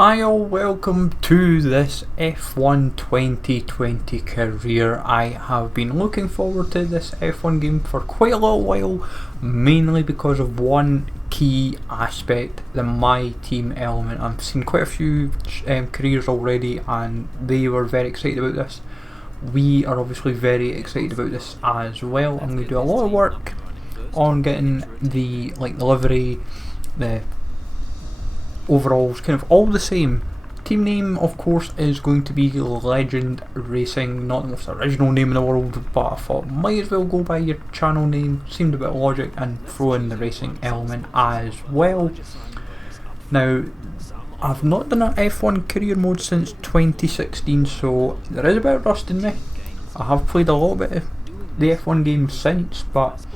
Hi all, welcome to this F1 2020 career. I have been looking forward to this F1 game for quite a little while, mainly because of one key aspect, the My Team element. I've seen quite a few careers already and they were very excited about this. We are obviously very excited about this as well. I'm going to do a lot of work on getting the livery, the overalls, kind of all the same. Team name of course is going to be Legend Racing, not the most original name in the world, but I thought might as well go by your channel name, seemed a bit of logic, and throw in the racing element as well. Now I've not done an F1 career mode since 2016, so there is a bit of rust in me. I have played a little bit of the F1 games since, but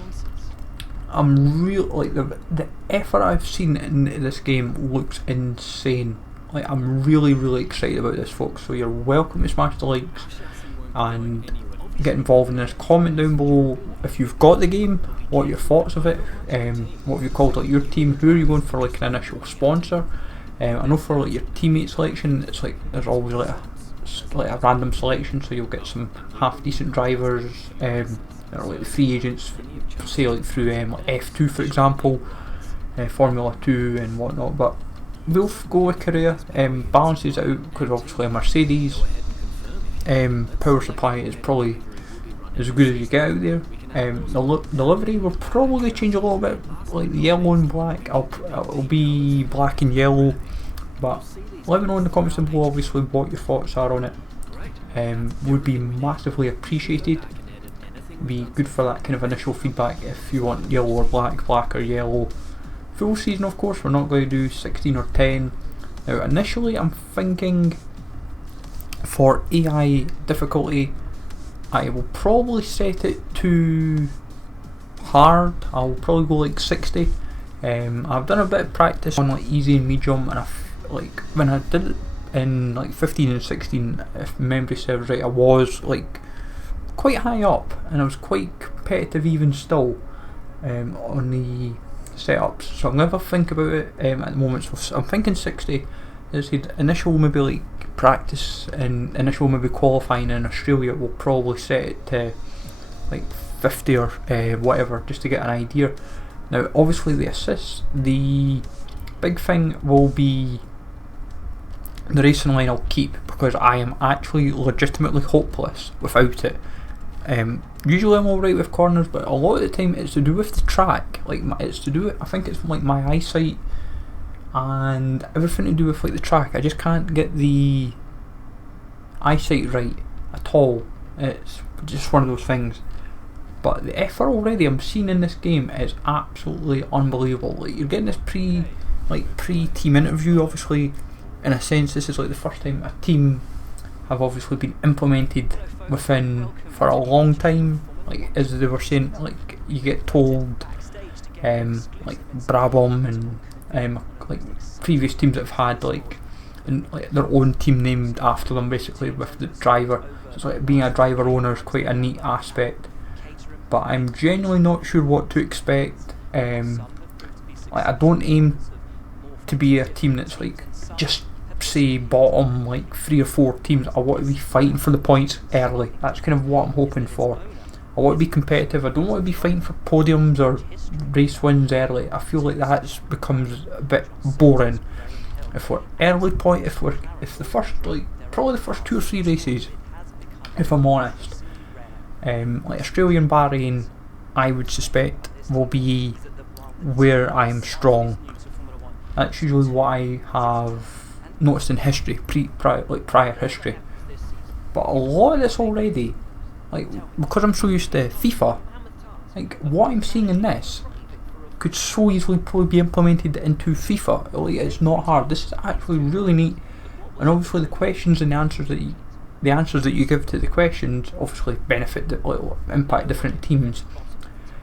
I'm the effort I've seen in this game looks insane. I'm really excited about this, folks, so you're welcome to smash the likes and get involved in this. Comment down below if you've got the game, what are your thoughts of it, what have you called your team, who are you going for an initial sponsor. I know for your teammate selection, it's there's always a random selection, so you'll get some half decent drivers, or the free agents, say through F2 for example, Formula 2 and whatnot. But we'll go with career, balances out because obviously a Mercedes power supply is probably as good as you get out there. The livery will probably change a little bit, like the yellow and black. It'll be black and yellow, but let me know in the comments below obviously what your thoughts are on it. Would be massively appreciated. Be good for that kind of initial feedback if you want yellow or black, black or yellow. Full season of course, we're not going to do 16 or 10. Now initially I'm thinking for AI difficulty I will probably set it to hard. I'll probably go 60. I've done a bit of practice on easy and medium, and when I did it in 15 and 16, if memory serves right, I was quite high up and I was quite competitive even still on the setups, so I'm going to have a think about it at the moment. So I'm thinking 60. As I said, initial maybe practice and initial maybe qualifying in Australia, we'll probably set it to 50 or whatever, just to get an idea. Now obviously the assists, the big thing will be the racing line I'll keep, because I am actually legitimately hopeless without it. Usually I'm alright with corners, but a lot of the time it's to do with the track. It's to do with, I think it's my eyesight and everything to do with the track. I just can't get the eyesight right at all. It's just one of those things. But the effort already I'm seeing in this game is absolutely unbelievable. You're getting this pre-team interview. Obviously, in a sense, this is the first time a team have obviously been implemented within for a long time. As they were saying, you get told Brabham and previous teams that have had their own team named after them, basically with the driver. So it's being a driver owner is quite a neat aspect. But I'm genuinely not sure what to expect. I don't aim to be a team that's just say bottom 3 or 4 teams. I want to be fighting for the points early. That's kind of what I'm hoping for. I want to be competitive. I don't want to be fighting for podiums or race wins early. I feel that becomes a bit boring. If we're early point, if the first probably the first 2 or 3 races, if I'm honest, Australia and Bahrain, I would suspect will be where I am strong. That's usually what I have noticed in history, prior history. But a lot of this already, because I'm so used to FIFA, what I'm seeing in this could so easily probably be implemented into FIFA. It's not hard. This is actually really neat, and obviously the questions and the answers that you give to the questions obviously benefit, impact different teams.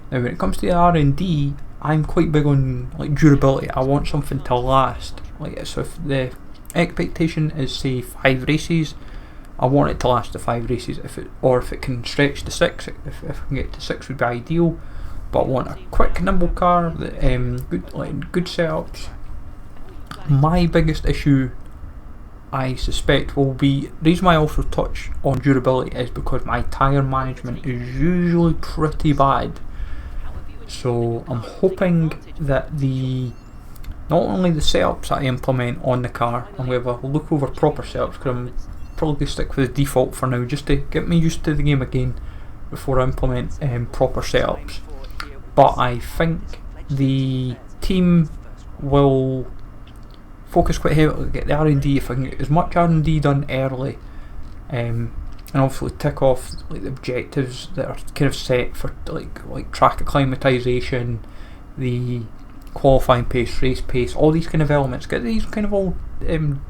Now when it comes to the R&D, I'm quite big on durability. I want something to last. So if the expectation is say 5 races, I want it to last the 5 races. If it can stretch to 6, if I can get to 6 would be ideal. But I want a quick, nimble car, that good setups. My biggest issue I suspect will be, the reason why I also touch on durability is because my tyre management is usually pretty bad. So I'm hoping that not only the setups that I implement on the car, I'm going to have a look over proper setups, because I'm probably going to stick with the default for now just to get me used to the game again before I implement proper setups. But I think the team will focus quite heavily to get the R&D, if I can get as much R&D done early, and obviously tick off like the objectives that are kind of set for like track acclimatization, the qualifying pace, race pace, all these kind of elements. Get these kind of all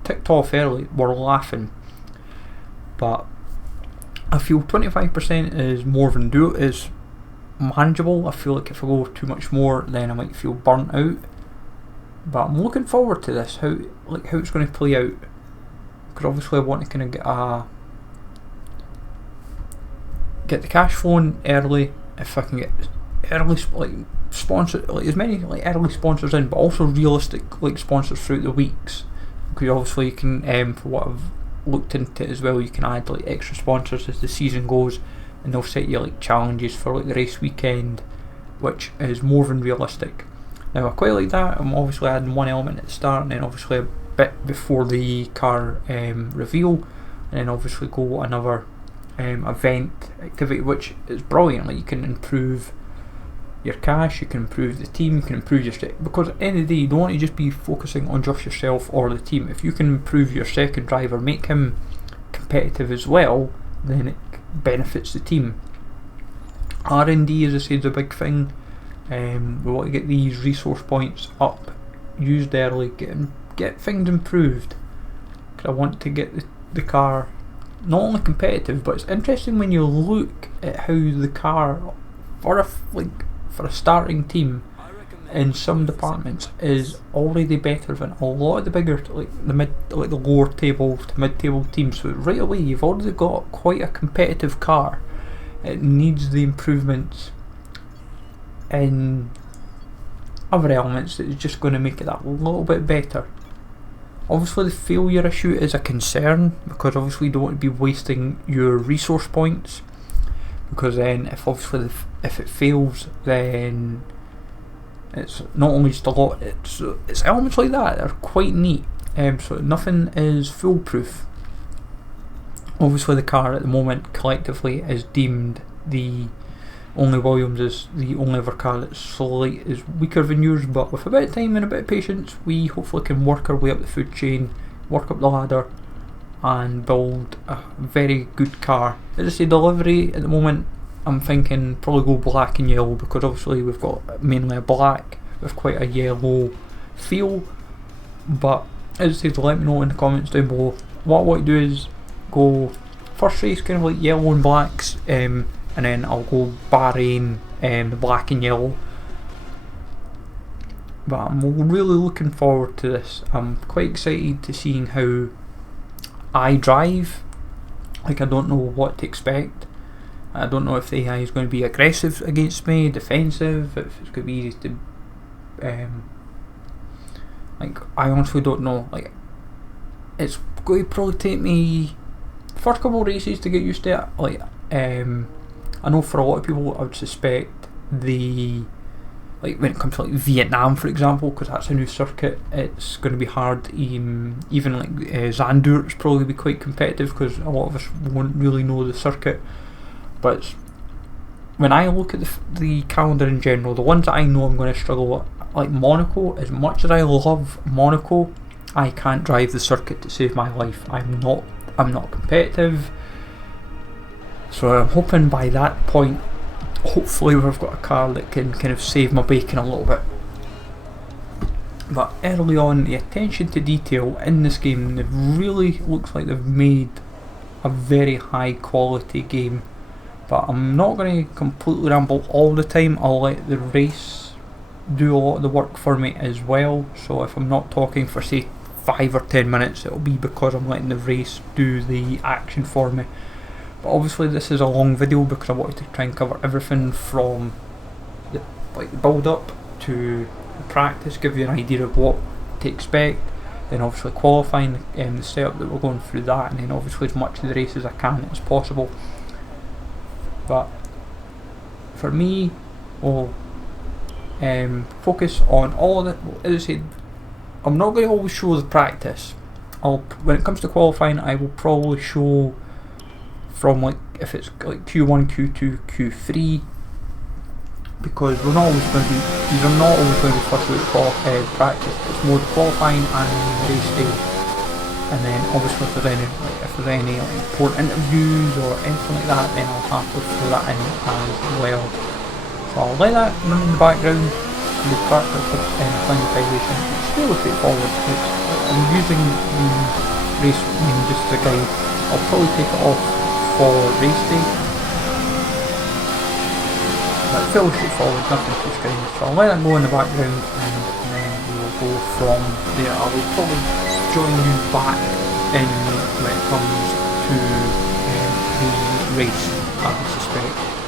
ticked off early. We're laughing, but I feel 25% is more than is manageable. I feel like if I go too much more, then I might feel burnt out. But I'm looking forward to this, how it's going to play out, because obviously I want to kind of get the cash flowing early. If I can get early sponsor, as many early sponsors in, but also realistic sponsors throughout the weeks, because obviously you can, for what I've looked into as well, you can add extra sponsors as the season goes, and they'll set you challenges for the race weekend, which is more than realistic. Now I quite like that. I'm obviously adding one element at the start, and then obviously a bit before the car reveal, and then obviously go another event activity, which is brilliant. You can improve your cash, you can improve the team, you can improve your because at the end of the day you don't want to just be focusing on just yourself or the team. If you can improve your second driver, make him competitive as well, then it benefits the team. R&D, as I said, is a big thing. We want to get these resource points up, used early, get things improved, because I want to get the car not only competitive, but it's interesting when you look at how the car for a starting team in some departments is already better than a lot of the bigger the lower table to mid-table teams. So right away you've already got quite a competitive car. It needs the improvements in other elements that is just going to make it that little bit better. Obviously the failure issue is a concern, because obviously you don't want to be wasting your resource points, because then if it fails, then it's not only just a lot, it's elements like that are quite neat, so nothing is foolproof. Obviously the car at the moment collectively is deemed the only Williams is the only other car that's is weaker than yours, but with a bit of time and a bit of patience, we hopefully can work our way up the food chain, work up the ladder, and build a very good car. As I say, delivery at the moment, I'm thinking probably go black and yellow, because obviously we've got mainly a black with quite a yellow feel. But as I say, let me know in the comments down below. What I want to do is go first race kind of yellow and blacks, and then I'll go Bahrain, the black and yellow. But I'm really looking forward to this. I'm quite excited to seeing how I drive. I don't know what to expect. I don't know if the AI is going to be aggressive against me, defensive, if it's going to be easy to I honestly don't know. It's going to probably take me first couple of races to get used to it. I know for a lot of people, I would suspect when it comes to Vietnam, for example, because that's a new circuit, it's going to be hard. Even Zandvoort is probably be quite competitive, because a lot of us won't really know the circuit. But when I look at the calendar in general, the ones that I know I'm going to struggle with, like Monaco, as much as I love Monaco, I can't drive the circuit to save my life. I'm not competitive. So I'm hoping by that point, hopefully we've got a car that can kind of save my bacon a little bit. But early on, the attention to detail in this game, it really looks like they've made a very high quality game. But I'm not going to completely ramble all the time. I'll let the race do a lot of the work for me as well. So if I'm not talking for say 5 or 10 minutes, it'll be because I'm letting the race do the action for me. But obviously this is a long video, because I wanted to try and cover everything from the build up to the practice, give you an idea of what to expect, then obviously qualifying, the setup that we're going through that, and then obviously as much of the race as I can as possible. But for me, we'll focus on all of it. As I said, I'm not going to always show the practice. When it comes to qualifying, I will probably show from like, if it's like Q1, Q2, Q3, because we're not always going to be, these are not always going to be first week practice. It's more the qualifying and the race day, and then obviously if there's any like, important interviews or anything like that, then I'll have to throw that in as well. So I'll let that run in the background. The practice playing evaluation, it's really straightforward. I'm using the race name just as a guide. I'll probably take it off for race day. But it's fairly straightforward, nothing too strange. So I'll let that go in the background, and then we'll go from there. I will probably join you back in when it comes to the race, I suspect.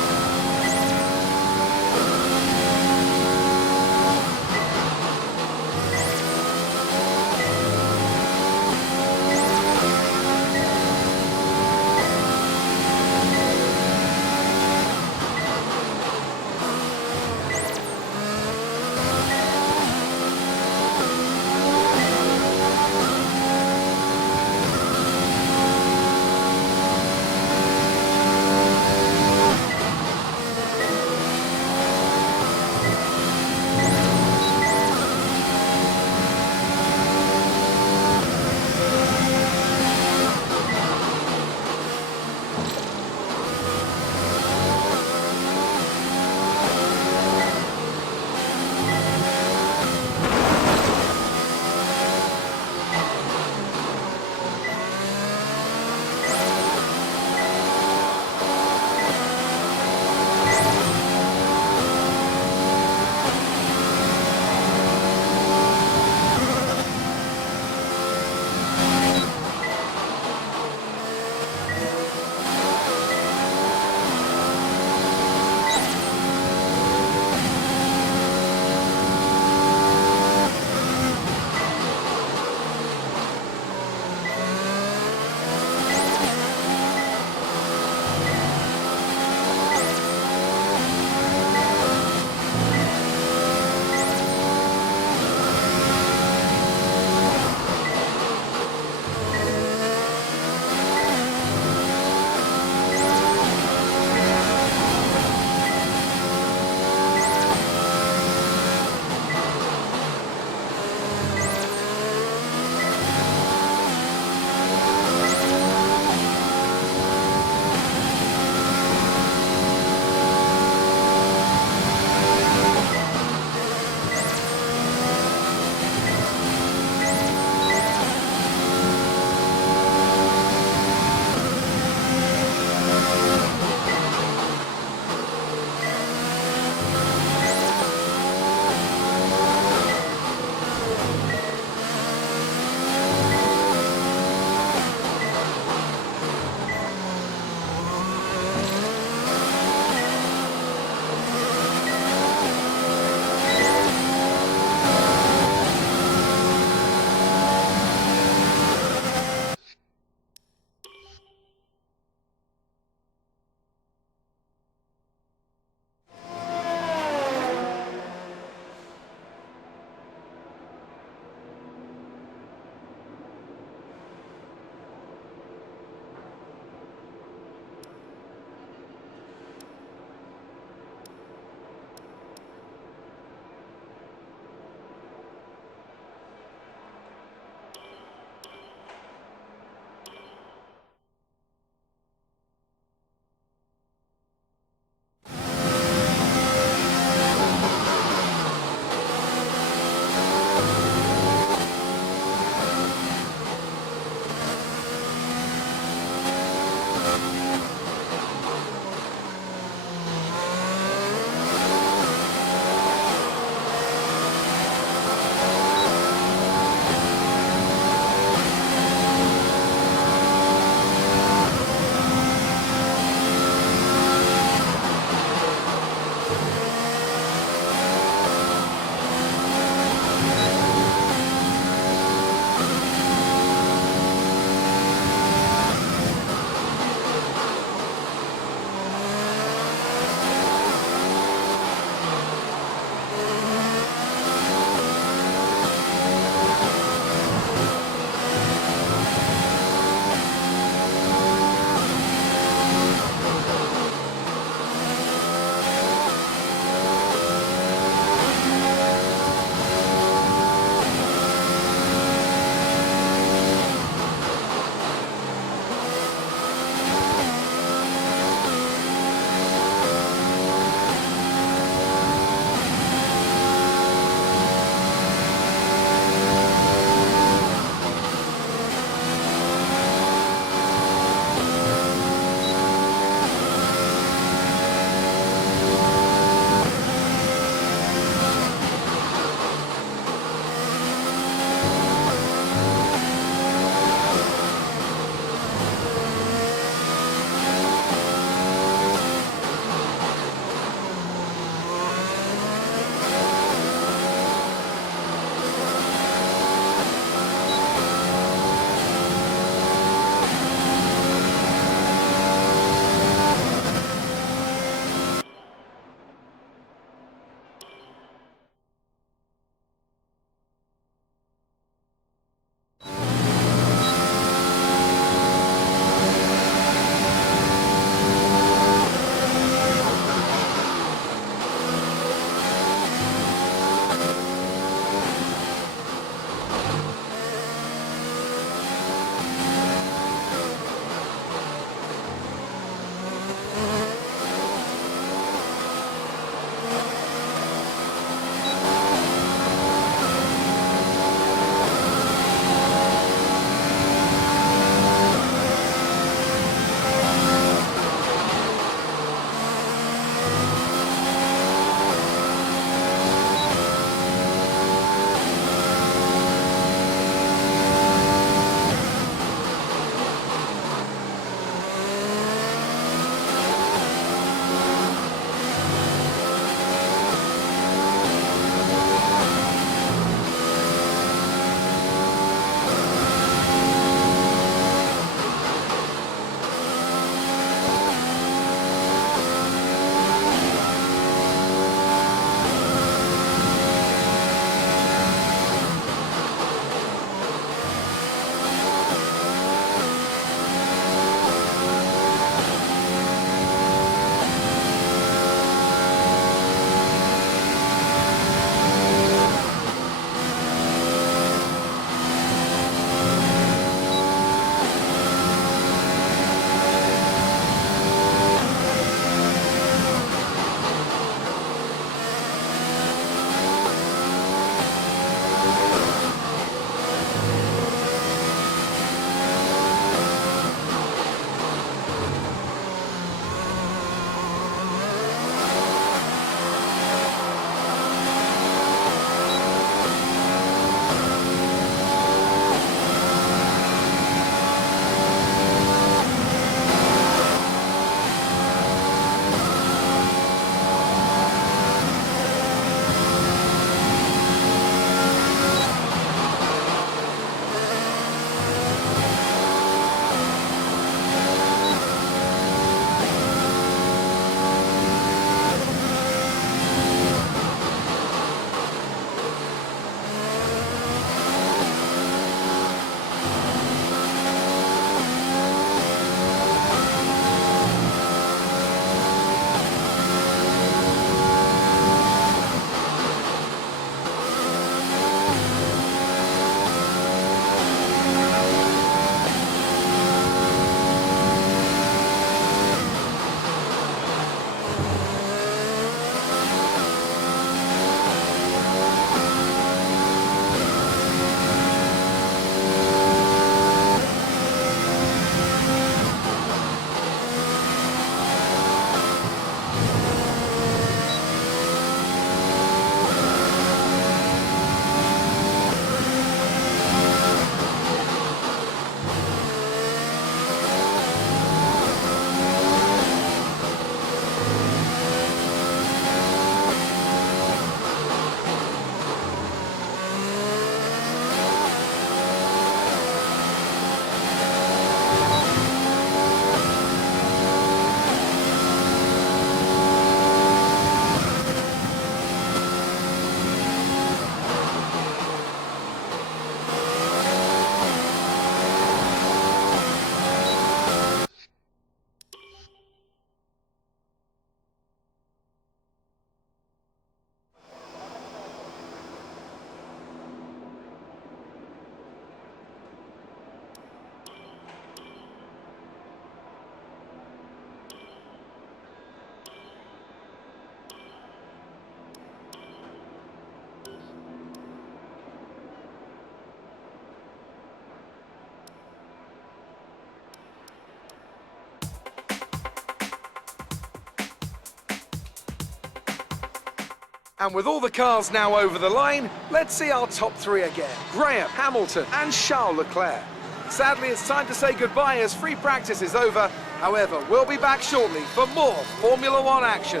And with all the cars now over the line, let's see our top three again. Graham, Hamilton and Charles Leclerc. Sadly, it's time to say goodbye as free practice is over. However, we'll be back shortly for more Formula One action.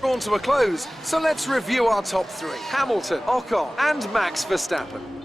Drawn to a close, so let's review our top three. Hamilton, Ocon and Max Verstappen.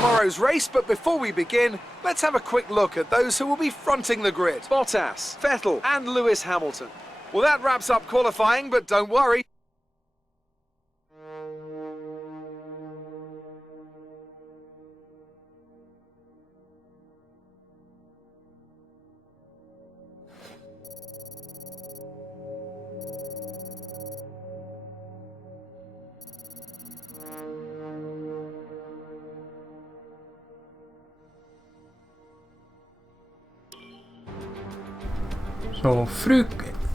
tomorrow's race, but before we begin, let's have a quick look at those who will be fronting the grid. Bottas, Vettel and Lewis Hamilton. Well, that wraps up qualifying, but don't worry. So through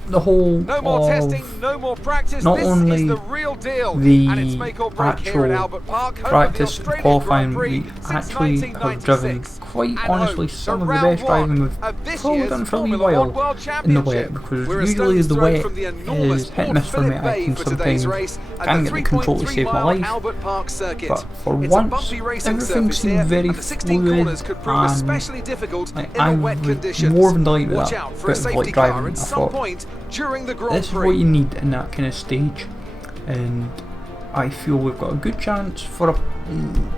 the whole No more testing, no more practice. not This only is the real deal. the And it's make or break here at actual Albert Park, home of the practice Australian qualifying, Grand Prix we since actually have driven 1996. quite And honestly home some to of the round best driving one we've of this probably year's done for a wee Formula One while World in the wet, Championship. because We're a usually stone's the throw wet from the enormous is hit and miss for Port me. I Phillip can Bay for today's sometimes race at can't the get the control to 3.3 save my mile life, Albert Park circuit. but for It's a once bumpy racing everything surface here, seemed very and the 16 fluid, corners could prove and especially difficult like, in I the wet was conditions. more than delighted with Watch that out for a bit of safety like car driving. at I some thought point during the Grand this is Prix. what you need in that kind of stage, and I feel we've got a good chance for a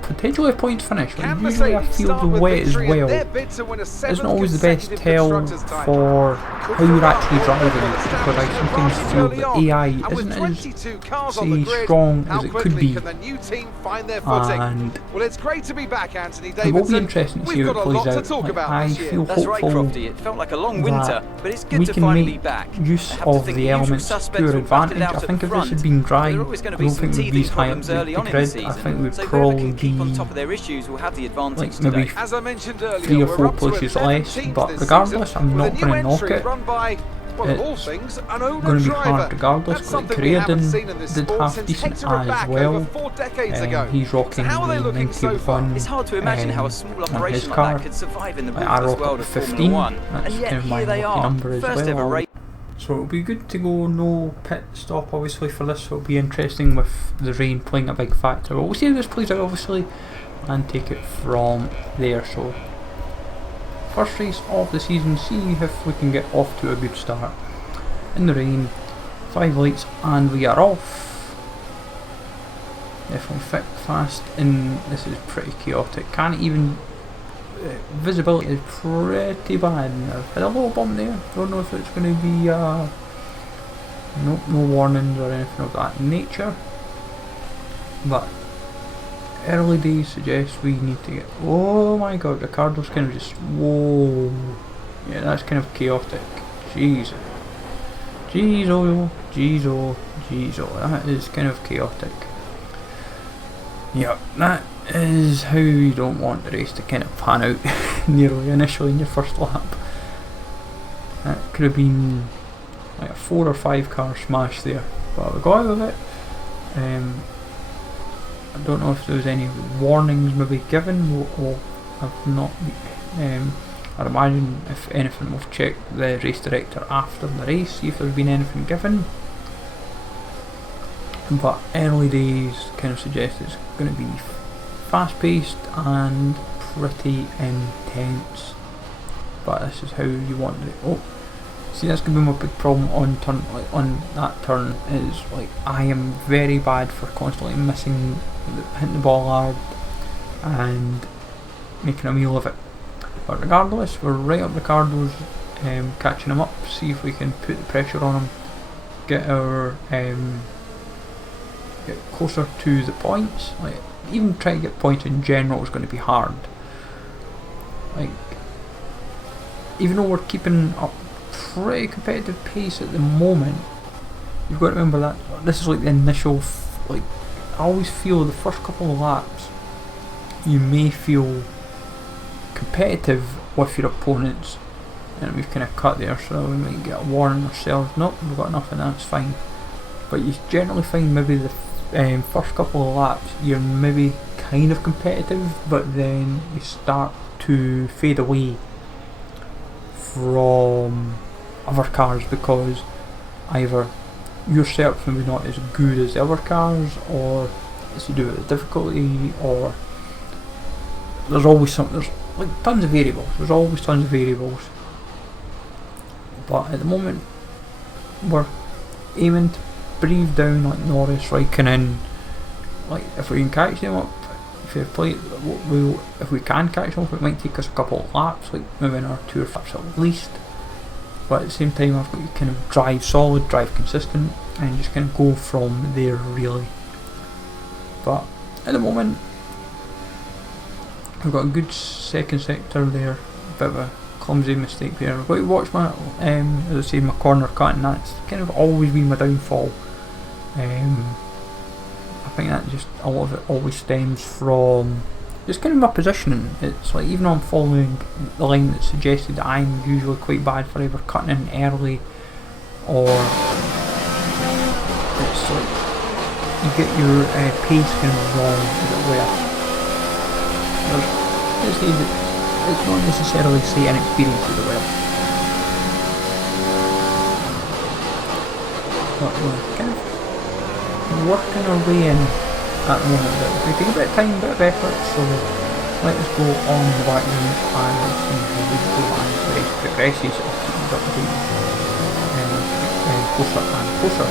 potentially a point finish. Can Usually I Mercedes feel start the with wet as victory in well their bid to win a isn't seventh always the best consecutive tell Constructors' title? for how you're actually driving, because I Establishing sometimes advantage feel early that on, AI and with isn't as 22 cars on the grid, strong how as it could quickly be, can the new team find their footing? and Well, it's great to be back, Anthony it will be Davidson. interesting to see We've how got it a lot plays to out. talk Like, about I this year. feel That's right, hopeful Crofty. It felt like a long winter, but it's good we to can finally make be back. use I have to of think the the usual elements to suspects your will battle it advantage. out I at think the if this front. had been dry, There are always going I to be don't some think we'd be teething as high up problems the early on in the grid. I season, think we'd so whoever probably can keep on be top of their issues will have the advantage like maybe today. As I mentioned earlier, 3 or we're 4 up to places 11 less, teams but this regardless, season, I'm with not a new going to knock entry it. run by, well, of all It's things, an going owner to be driver. hard regardless. That's Like something we haven't Career seen in this did sport half since decent Hector and as back well. over 4 decades ago. He's rocking So how are they the looking so far? 91 It's hard to imagine how a small on his operation like car. that could survive in the I ruthless rock world up of 15. Formula One. That's And yet kind of my here they lucky are, number as first well. ever race. So it'll be good to go no pit stop obviously for this, so it'll be interesting with the rain playing a big factor. But we'll see how this plays out obviously and take it from there. So first race of the season, see if we can get off to a good start. In the rain, 5 lights and we are off. Definitely thick, fast, and this is pretty chaotic. Can't even visibility is pretty bad. I've had a little bump there. Don't know if it's going to be no warnings or anything of that nature. But early days suggest we need to get. Oh my god, Ricardo's kind of just. Whoa. Yeah, that's kind of chaotic. Jesus. Jeez, oh, jeez, oh, jeez, oh. That is kind of chaotic. Yep, that is how you don't want the race to kind of pan out nearly initially in your first lap. That could have been like a 4 or 5 car smash there, but we got out of it. I don't know if there was any warnings maybe given, or I've not. I'd imagine if anything we'll check the race director after the race, see if there's been anything given. But early days kind of suggest it's going to be fast paced and pretty intense, but this is how you want it. Oh, see, that's going to be my big problem on turn, like on that turn, is like I am very bad for constantly missing, hitting the ball hard and making a meal of it. But regardless, we're right up Ricardo's, catching him up, see if we can put the pressure on him, get our get closer to the points. Like, even trying to get points in general is going to be hard. Like, even though we're keeping up pretty competitive pace at the moment, you've got to remember that this is like the initial, like, I always feel the first couple of laps you may feel competitive with your opponents, and we've kind of cut there, so we might get a warning ourselves. Nope, we've got nothing, that's fine. But you generally find maybe the first couple of laps you're maybe kind of competitive, but then you start to fade away from other cars because either your setup's maybe not as good as the other cars, or it's to do with the difficulty, or there's always there's like tons of variables. There's always tons of variables. But at the moment, we're aiming to breathe down like Norris, Raikkonen. Like, if we can catch them up fair play. If we can catch them, it might take us a couple of laps, like maybe another 2 or 3 laps at least. But at the same time, I've got to kind of drive solid, drive consistent, and just kind of go from there really. But at the moment, I've got a good second sector there. A bit of a clumsy mistake there. I've got to watch my, as I say, my corner cut, and that's kind of always been my downfall. I think that just a lot of it always stems from just kind of my positioning. It's like even though I'm following the line that's suggested, I'm usually quite bad for either cutting in early or it's like you get your pace kind of wrong, as it were. It's not necessarily say inexperience, as it were. But we're kind of working our way in at the moment. But we take a bit of time, a bit of effort, so let us go on the back route and let's see how we go and the race progresses. It'll keep us updated closer and closer.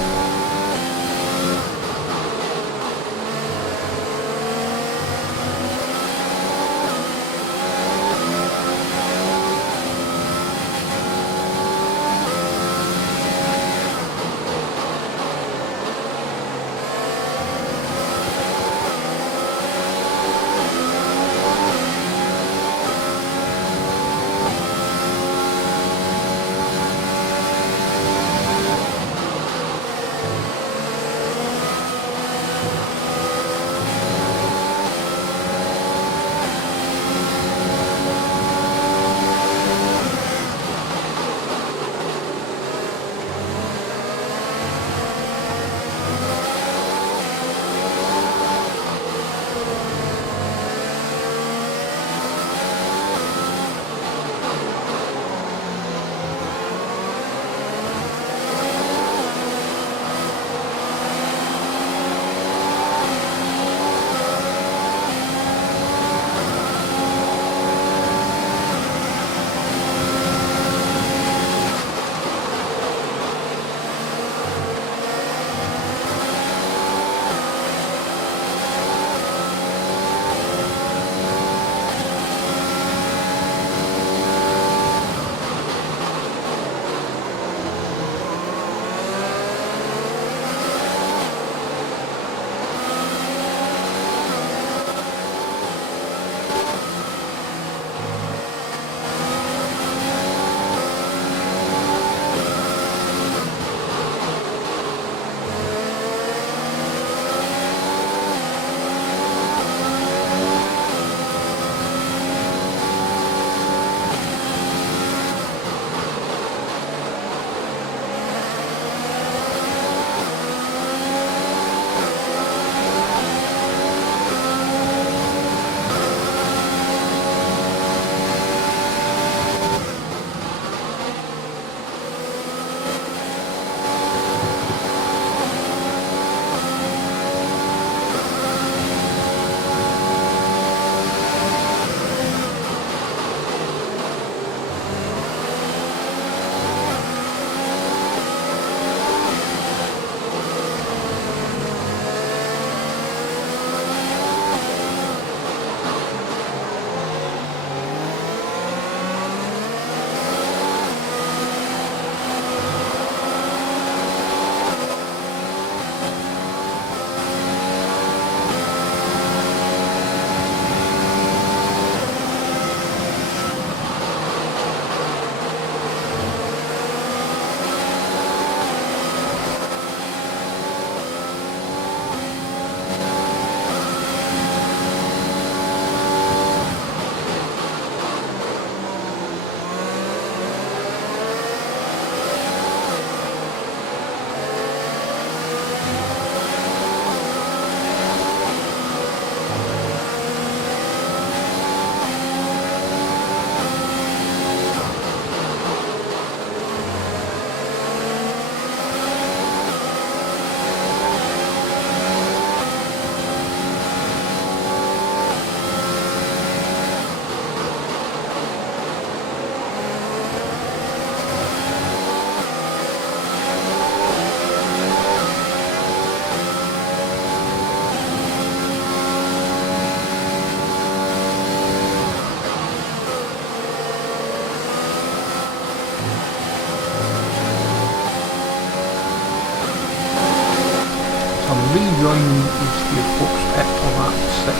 joining the steer folks at lap 6.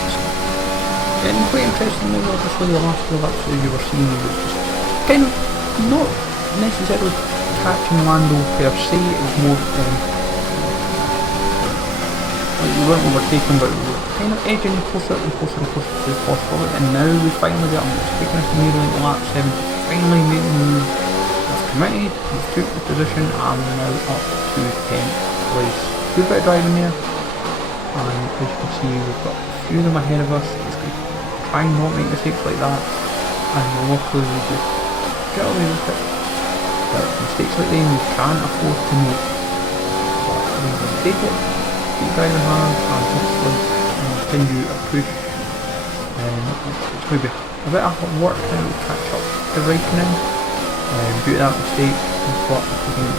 And quite interestingly, obviously the last few laps that you were seeing was just kind of not necessarily catching Lando per se, it was more like we weren't overtaking, but we were kind of edging closer and closer and closer to the possibility, and now we finally got him. It's taken us nearly to lap 7 to finally make the move. We've committed, we've took the position, and we're now up to 10th place. Good bit of driving there, and as you can see we've got a few of them ahead of us. Just going to try and not make mistakes like that, and luckily we just get away with it. But mistakes like them we can't afford to make, but we will take it, keep driving hard, and hopefully continue to push. It's going to be a bit of work now to catch up to Raikkonen due to that mistake, but if we can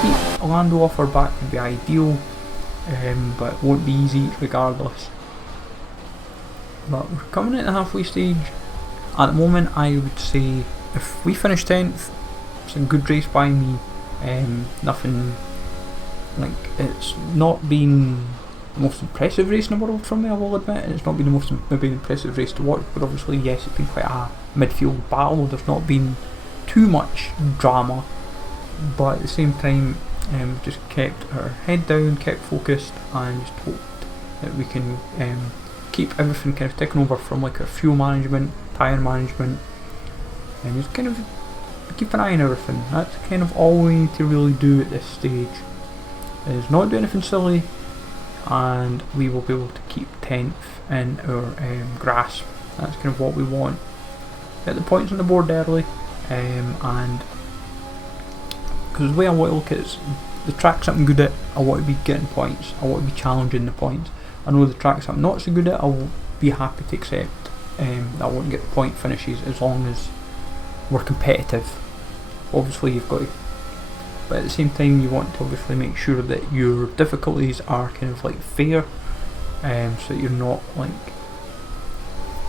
keep Lando off our back would be ideal, but it won't be easy regardless. But we're coming at the halfway stage. At the moment I would say if we finish 10th, it's a good race by me. Nothing like, it's not been the most impressive race in the world from me, I will admit. It's not been the most maybe impressive race to watch, but obviously yes, it's been quite a midfield battle. There's not been too much drama, but at the same time just kept our head down, kept focused, and just hoped that we can keep everything kind of ticking over from like our fuel management, tyre management, and just kind of keep an eye on everything. That's kind of all we need to really do at this stage, is not do anything silly, and we will be able to keep 10th in our grasp. That's kind of what we want. Get the points on the board early, and because the way I want to look at it is, the tracks I'm good at, I want to be getting points, I want to be challenging the points. I know the tracks I'm not so good at, I will be happy to accept that I won't get the point finishes as long as we're competitive. Obviously you've got to, but at the same time you want to obviously make sure that your difficulties are kind of like fair, so that you're not like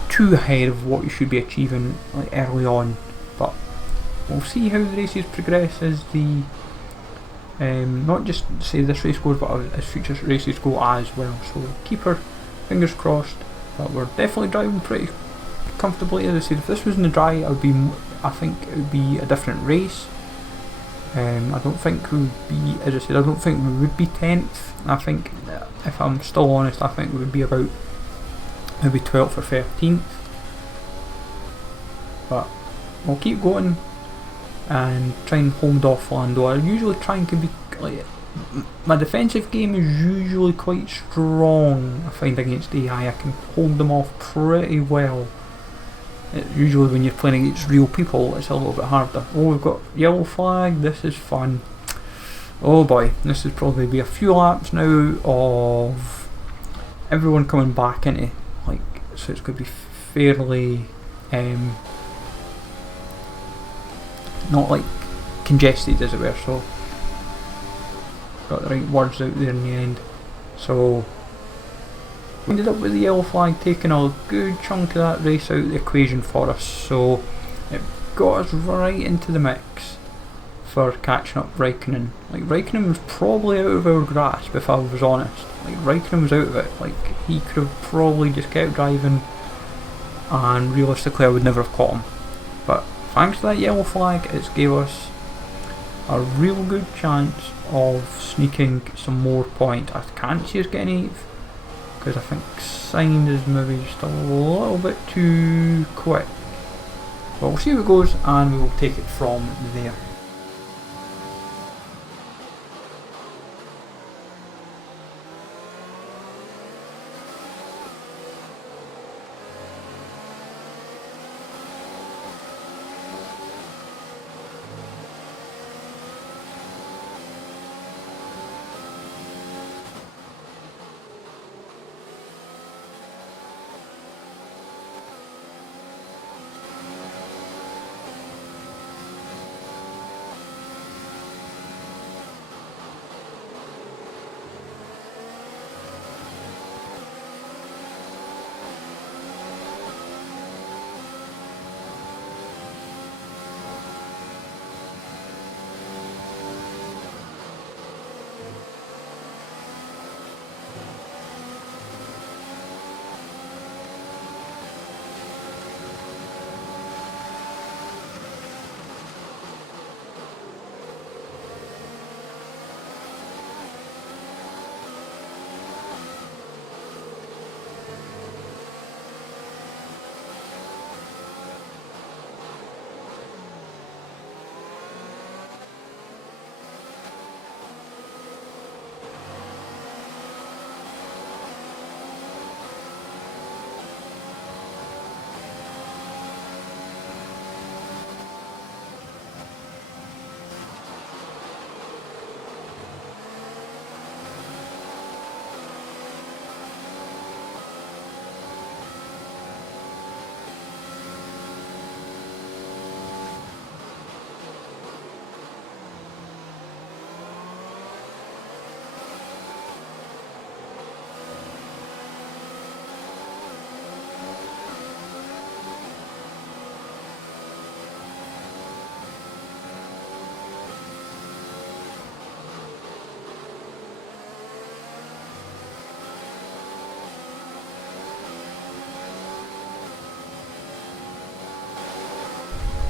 too ahead of what you should be achieving like early on. But we'll see how the races progress as the not just say this race goes, but as future races go as well. So keep our fingers crossed. But we're definitely driving pretty comfortably. As I said, if this was in the dry, I think it would be a different race. I don't think we would be, as I said, I don't think we would be 10th. I think, if I'm still honest, I think we would be about maybe 12th or 13th. But we'll keep going and try and hold off Lando. I usually try and be like, my defensive game is usually quite strong. I find against AI I can hold them off pretty well. Usually when you're playing against real people it's a little bit harder. Oh, we've got yellow flag, this is fun. Oh boy, this is probably be a few laps now of everyone coming back into, like, so it's going to be fairly not like congested as it were, so got the right words out there in the end. So we ended up with the yellow flag taking a good chunk of that race out of the equation for us, so it got us right into the mix for catching up Raikkonen. Like, Raikkonen was probably out of our grasp, if I was honest. Like, Raikkonen was out of it. Like, he could have probably just kept driving and realistically I would never have caught him. But thanks to that yellow flag, it's gave us a real good chance of sneaking some more points. I can't see us getting 8th, because I think Signed is maybe just a little bit too quick. But we'll see how it goes and we will take it from there.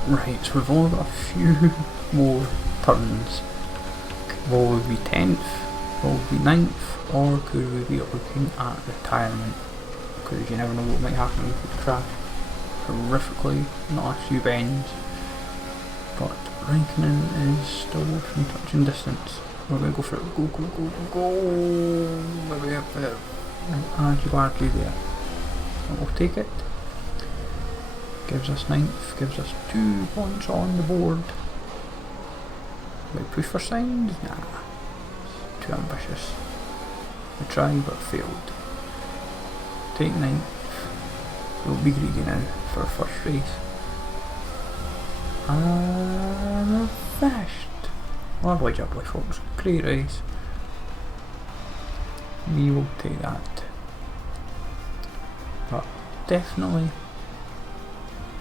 Right, so we've only got a few more turns. Will we be 10th? Will we be 9th? Or could we be looking at retirement? Because you never know what might happen. We could crash horrifically, not a few bends. But Raikkonen is still within touching distance. We're going to go for it. Go, go, go, go, go! Maybe up there. And you are there. And we'll take it. Gives us 9th, gives us 2 points on the board. Will we push for signs? Nah. Too ambitious. We tried but failed. Take 9th. We'll be greedy now for our first race. And we're finished. Lovely jubbly folks, great race. We will take that. But definitely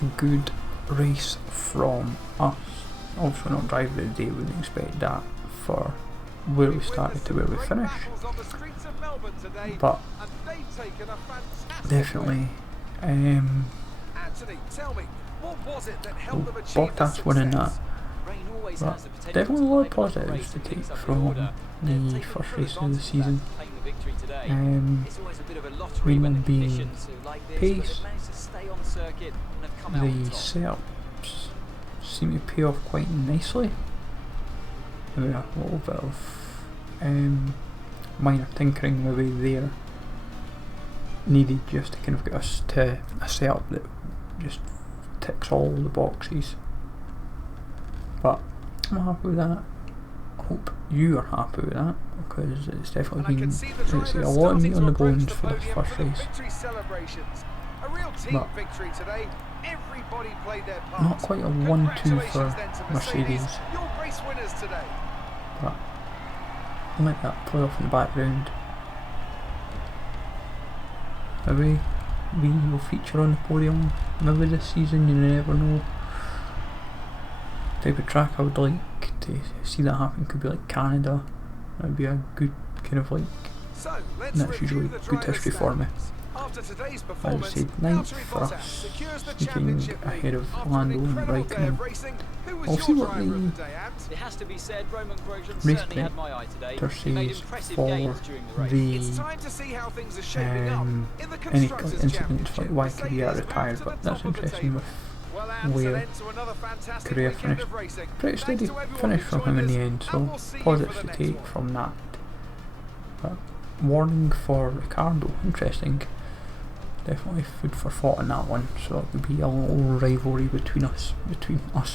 a good race from us. Also not driver of the day, wouldn't expect that for where we started to where we finished. But definitely Bottas winning that. But definitely a lot of positives to take from the first race of the season. Reason being pace, the setups seem to pay off quite nicely. Maybe a little bit of minor tinkering maybe there needed just to kind of get us to a setup that just ticks all the boxes. But I'm happy with that. I hope you are happy with that, because it's definitely been a lot of meat on the bones for this first race. But not quite a 1-2 for Mercedes. But I'll let that play off in the background. Maybe we will feature on the podium. Maybe this season, you never know. Type of track I would like to see that happen could be like Canada. That would be a good kind of like, that's usually good history for me. I would say 9th for us, sneaking ahead of Lando and Raikkonen. I'll see what the race director says for the any incidents like why Career retired, but that's interesting with where Career finished. Pretty steady finish from him in the end, so positives to take from that. But warning for Ricardo, interesting. Definitely food for thought on that one, so it would be a little rivalry between us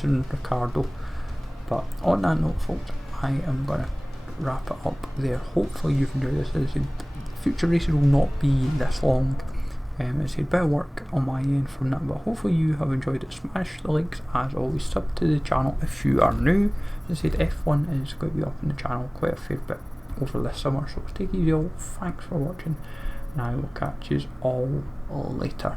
and Ricardo. But on that note folks, I am going to wrap it up there. Hopefully you've enjoyed this. As I said, future races will not be this long. As I said, bit of work on my end from that, but hopefully you have enjoyed it. Smash the likes as always, sub to the channel if you are new. As I said, F1 is going to be up on the channel quite a fair bit over this summer, so take it easy all. Thanks for watching, and I will catch you all later.